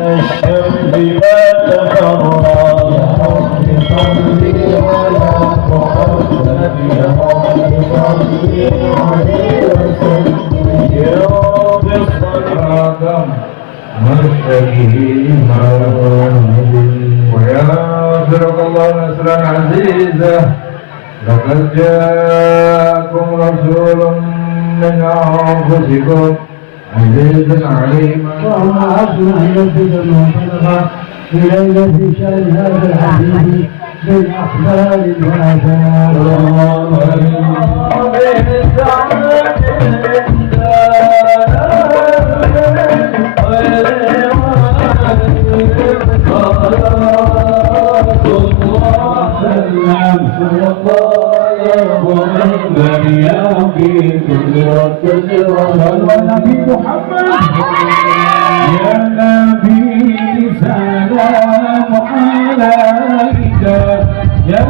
الشمس ما تفرى يا رب صل على محمد يا رب صل عليه وسلم يا رب صل على مرسله وينصرك الله نصرا عزيزا لقد جاءكم رسول من أنفسكم عزيز عليم اللهم أصلح نفسك المعتنقة بليلة شأن هذا الحديث من أخبار وآثار ونبي محمد يا نبي سلام عليك يا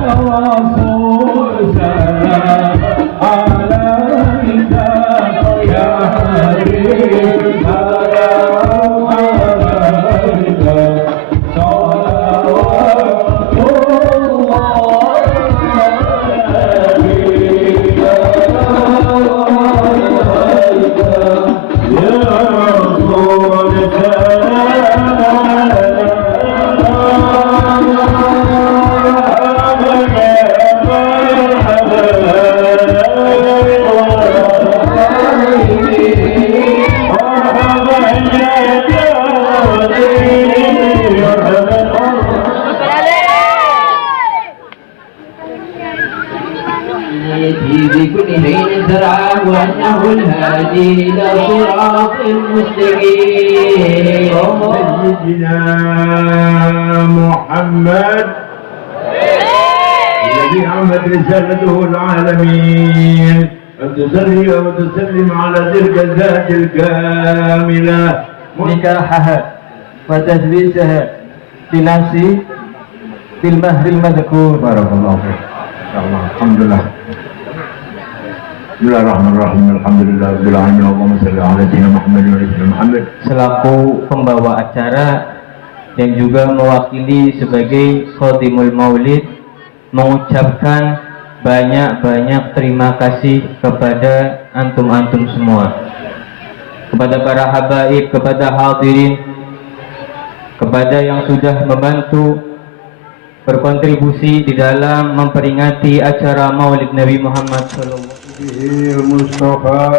رسول سلام عليك يا حبيب سلام عليك صلوات الله وأنه الهادي إلى صراط المستقيم سيدنا محمد الذي عمت رسالته العالمين أن تصلي وتسلم على تلك الذات الكاملة نكاحها وتزويجها بنفسي في المهر المذكور. بارك الله فيك. الحمد لله. Bismillahirrahmanirrahim. Alhamdulillahirabbil alamin. Allahumma shalli ala sayyidina Muhammad wa ala Muhammad. Selaku pembawa acara dan juga mewakili sebagai Khodimul Maulid mengucapkan banyak-banyak terima kasih kepada antum-antum semua, kepada para habaib, kepada hadirin, kepada yang sudah membantu berkontribusi di dalam memperingati acara Maulid Nabi Muhammad sallallahu Mustafa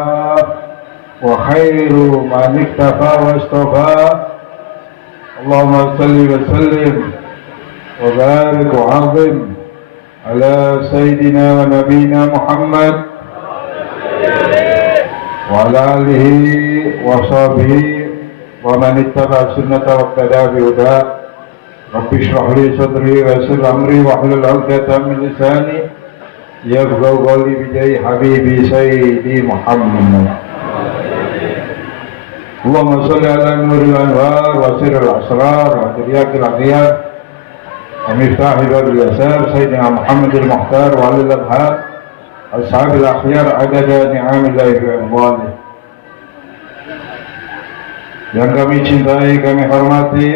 wa khairu man iktafa wa istafa. Allahumma salli wa sallim wa barik wa azim ala sayyidina wa nabiyina Muhammad wa ala alihi wa sahbihi wa man ittaba sunnata wa iqtada bi huda. Rabbi shrah li sadri wa yassir amri wa hlul 'uqdatam min lisani yafqahu qawli bi jahi habibi sayyidi Muhammad. Allahumma shalli ala nuril anwar wa sirril asrar wa tiryakil akhyar wa miftahi babil yasar sayyidina Muhammadil Mukhtar wa alil abhar ashabil akhyar adada ni'amillahi wa amwalih. Yang kami cintai, kami hormati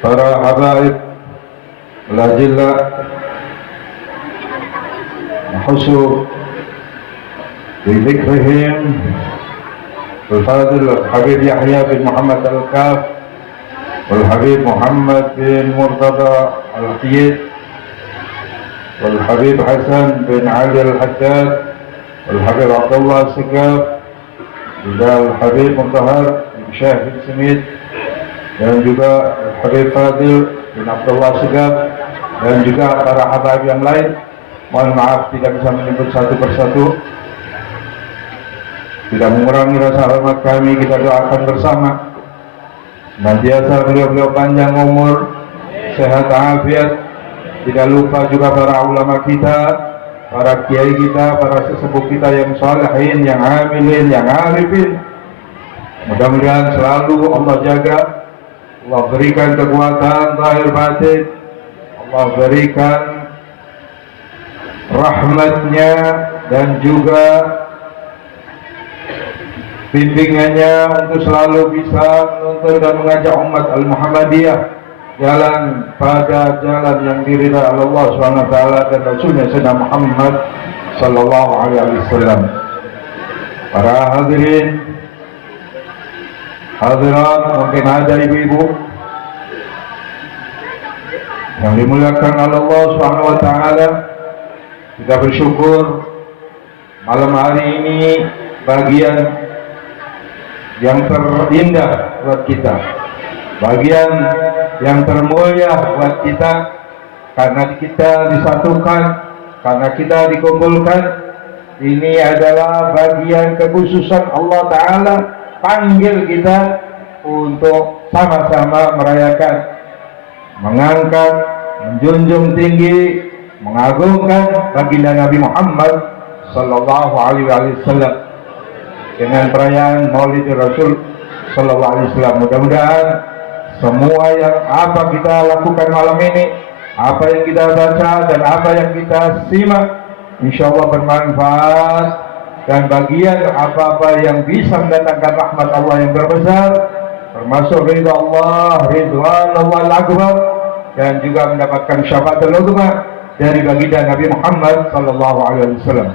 para habaib al-ajilla نحسوا بذكرهم الفاضل الحبيب يحيى بن محمد الكاف والحبيب محمد بن مرتضى الحيد والحبيب حسن بن علي الحداد والحبيب عبد الله السقاف والحبيب مطهر بن شاه بن سميد dan juga Habib Fadil bin Abdullah Segaf dan juga para habaib yang lain. Mohon maaf tidak bisa menyebut satu persatu, tidak mengurangi rasa hormat kami. Kita doakan bersama senantiasa beliau-beliau panjang umur, sehat afiat. Tidak lupa juga para ulama kita, para kiai kita, para sesepuh kita yang salihin, yang amilin, yang arifin. Mudah-mudahan selalu Allah jaga, Allah berikan kekuatan zahir batin, Allah berikan rahmatnya dan juga bimbingannya untuk selalu bisa menuntun dan mengajak umat Al-Muhammadiyah jalan pada jalan yang diridai Allah SWT dan Rasulnya Sayyidina Muhammad Sallallahu Alaihi Wasallam. Para hadirin, hadirat, mungkin ada ibu-ibu yang dimuliakan Allah SWT. Kita bersyukur malam hari ini bagian yang terindah buat kita, bagian yang termulia buat kita, karena kita disatukan, karena kita dikumpulkan. Ini adalah bagian kekhususan Allah Ta'ala panggil kita untuk sama-sama merayakan, mengangkat, menjunjung tinggi, mengagungkan baginda Nabi Muhammad Sallallahu Alaihi Wasallam dengan perayaan Maulid Rasul Sallallahu Alaihi Wasallam. Mudah-mudahan semua yang apa kita lakukan malam ini, apa yang kita baca dan apa yang kita simak, insya Allah bermanfaat dan bagian apa-apa yang bisa mendatangkan rahmat Allah yang berbesar, termasuk ridha Allah, ridwan Allah akbar, dan juga mendapatkan syafaatul uzma dari baginda Nabi Muhammad Sallallahu Alaihi Wasallam.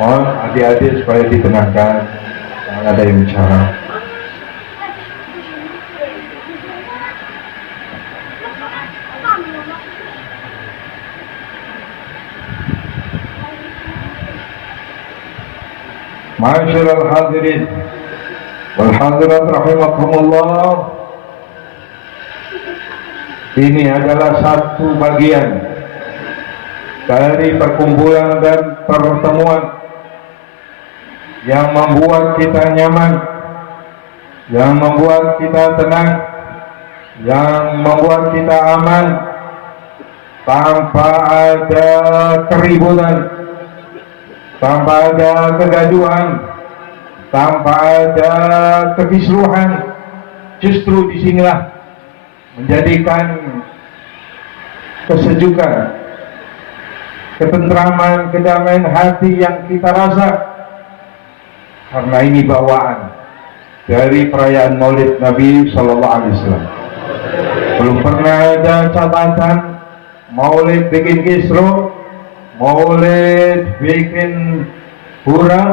Mohon adik-adik supaya ditenangkan, jangan ada yang bicara. Ma'asyiral hadirin wal hadirat rahimakumullah, ini adalah satu bagian dari perkumpulan dan pertemuan yang membuat kita nyaman, yang membuat kita tenang, yang membuat kita aman, tanpa ada keributan, tanpa ada kegaduhan, tanpa ada kekisruhan. Justru disinilah menjadikan kesejukan, ketentraman, kedamaian hati yang kita rasa, karena ini bawaan dari perayaan Maulid Nabi Sallallahu Alaihi Wasallam. Belum pernah ada catatan Maulid bikin kisruh, Maulid bikin hura,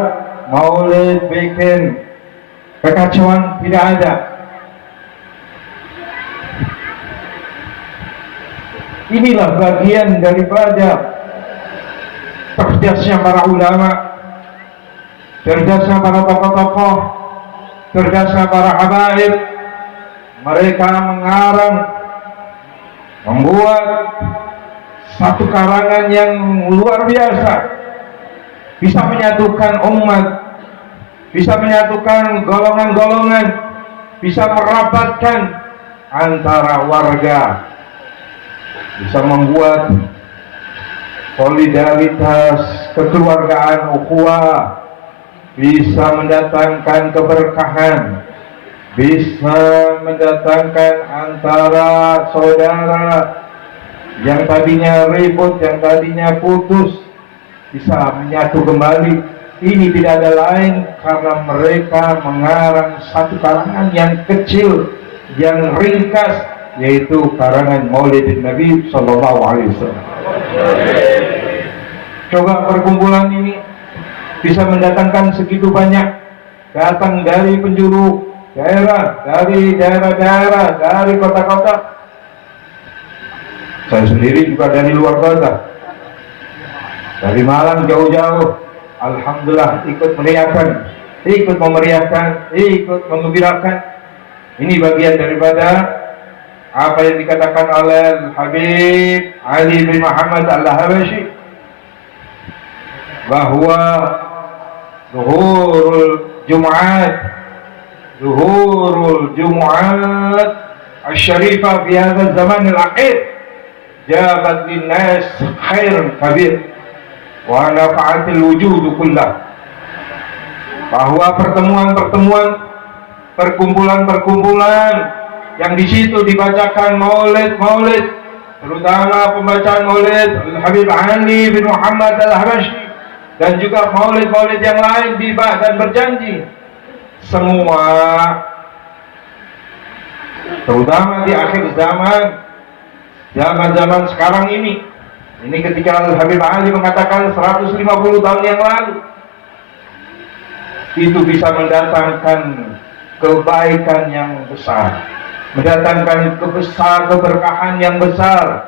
Maulid bikin kekacauan, tidak ada. Inilah bagian daripada cerdasnya para ulama, cerdasnya para tokoh-tokoh, cerdasnya para habaib. Mereka mengarang, membuat satu karangan yang luar biasa, bisa menyatukan umat, bisa menyatukan golongan-golongan, bisa merapatkan antara warga, bisa membuat solidaritas, kekeluargaan, ukhuwah, bisa mendatangkan keberkahan, bisa mendatangkan antara saudara yang tadinya ribut, yang tadinya putus, bisa menyatu kembali. Ini tidak ada lain karena mereka mengarang satu karangan yang kecil, yang ringkas, yaitu karangan Maulid Nabi Sallallahu Alaihi Wasallam. Coba perkumpulan ini bisa mendatangkan segitu banyak, datang dari penjuru daerah, dari daerah-daerah, dari kota-kota. Saya sendiri juga dari luar kota, dari Malang jauh-jauh. Alhamdulillah ikut meriahkan, ikut memeriahkan, ikut mengembirakan. Ini bagian daripada apa yang dikatakan oleh Habib Ali bin Muhammad Al-Habashi, bahwa zuhurul Jum'at al-Sharifah fi hadha zaman al-akhir jabat linnas khairun kabir wa nafa'atil wujud kullah. Bahwa pertemuan-pertemuan, perkumpulan-perkumpulan yang di situ dibacakan maulid, terutama pembacaan maulid Habib Ali bin Muhammad Al-Habashi, dan juga maulid-maulid yang lain tiba dan berjanji semua, terutama di akhir zaman sekarang ini ketika Habib Ali mengatakan 150 tahun yang lalu, itu bisa mendatangkan kebaikan yang besar, mendatangkan keberkahan yang besar,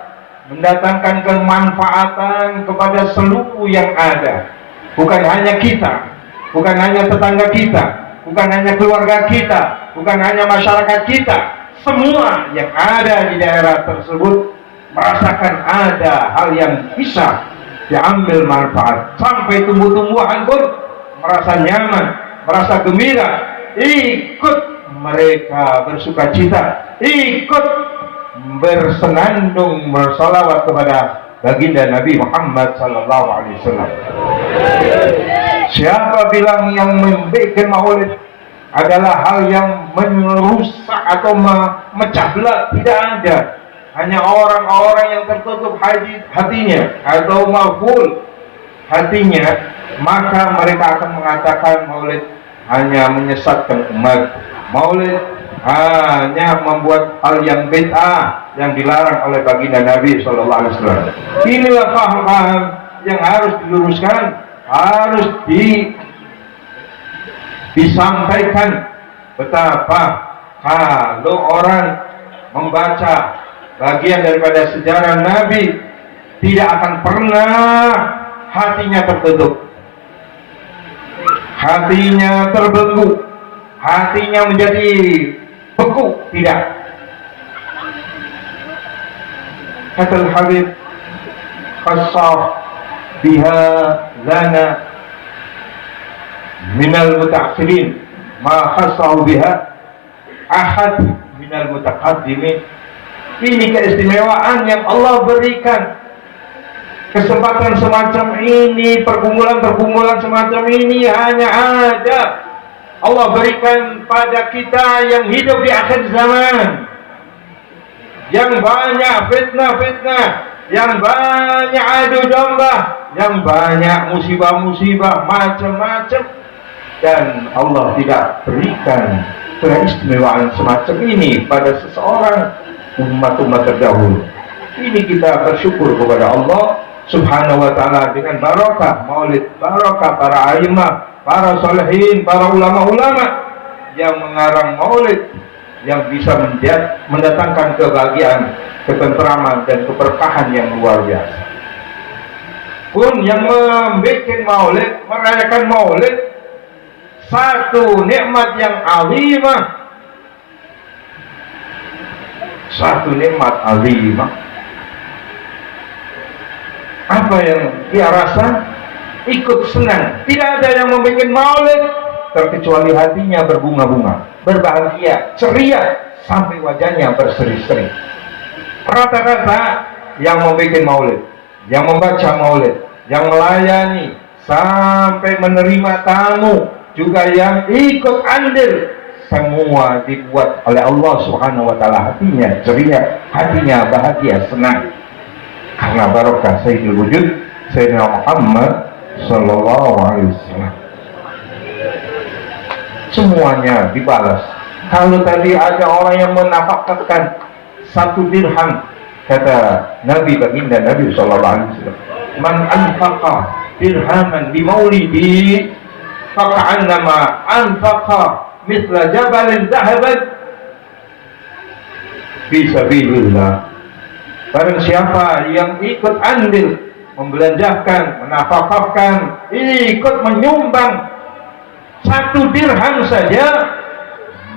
mendatangkan kemanfaatan kepada seluruh yang ada, bukan hanya kita, bukan hanya tetangga kita, bukan hanya keluarga kita, bukan hanya masyarakat kita, semua yang ada di daerah tersebut merasakan ada hal yang bisa diambil manfaat, sampai tumbuh-tumbuhan pun merasa nyaman, merasa gembira, ikut mereka bersuka cita, ikut bersenandung bersalawat kepada baginda Nabi Muhammad sallallahu alaihi wasallam. Siapa bilang yang membuat maulid adalah hal yang merusak atau memecah belah? Tidak ada. Hanya orang-orang yang tertutup hatinya atau maful hatinya, maka mereka akan mengatakan maulid hanya menyesatkan umat, maulid hanya membuat hal yang bid'ah yang dilarang oleh baginda Nabi sallallahu alaihi wasallam. Inilah paham-paham yang harus diluruskan, harus disampaikan betapa kalau orang membaca bagian daripada sejarah Nabi tidak akan pernah hatinya tertutup, hatinya terbelenggu, hatinya menjadi beku. Tidak. Kata Habib, khassah biha lana minal muta'akhirin ma khassahu biha ahad minal mutaqaddimin. Ini keistimewaan yang Allah berikan. Kesempatan semacam ini, pergumulan-pergumulan semacam ini hanya ada Allah berikan pada kita yang hidup di akhir zaman, yang banyak fitnah-fitnah, yang banyak adu domba, yang banyak musibah-musibah macam-macam, dan Allah tidak berikan keistimewaan semacam ini pada seseorang umat-umat terdahulu. Ini kita bersyukur kepada Allah Subhanahu wa ta'ala dengan barokah maulid, barokah para a'immah, para solehin, para ulama-ulama yang mengarang maulid, yang bisa mendatangkan kebahagiaan, ketentraman, dan keberkahan yang luar biasa. Pun yang membuat maulid, merayakan maulid, satu nikmat yang azimah, satu nikmat azimah. Apa yang dia rasa? Ikut senang. Tidak ada yang membuat maulid terkecuali hatinya berbunga-bunga, berbahagia, ceria, sampai wajahnya berseri-seri. Rata-rata yang membuat maulid, yang membaca maulid, yang melayani sampai menerima tamu, juga yang ikut andil, semua dibuat oleh Allah Subhanahu wa ta'ala hatinya ceria, hatinya bahagia, senang, karena barokah Sayyidul Wujud Sayyidina Muhammad sallallahu alaihi wasallam. Semuanya dibalas. Kalau tadi ada orang yang menafkahkan 1 dirham, kata Nabi baginda Nabi sallallahu alaihi wasallam, man anfaqa dirhaman di maulidi faka'annama anfaqa mithla jabalin dhahaban fisabilillah. Barang siapa yang ikut andil, membelanjakan, menafkahkan, ikut menyumbang 1 dirham saja,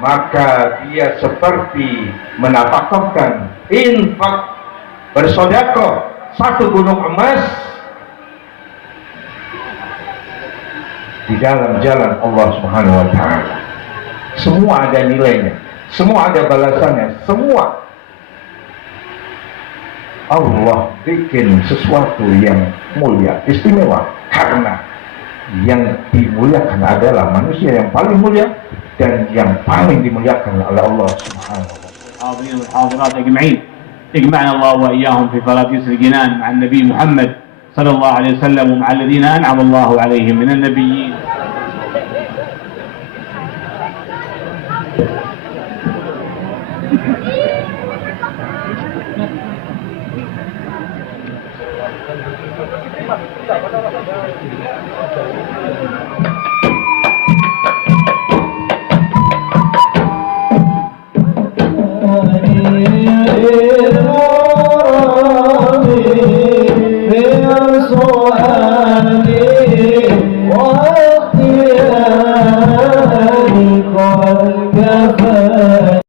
maka dia seperti menafkahkan, infak, bersedekah 1 gunung emas di dalam jalan Allah Subhanahu wa ta'ala. Semua ada nilainya, semua ada balasannya, semua Allah bikin sesuatu yang mulia, istimewa, karena yang dimuliakan adalah manusia yang paling mulia dan yang paling dimuliakan oleh Allah Subhanahu wa ta'ala. الحاضرات أجمعين يجمعنا الله وإياهم في فراديس الجنان مع النبي محمد صلى الله عليه وسلم ومع الذين أنعم الله عليهم من النبيين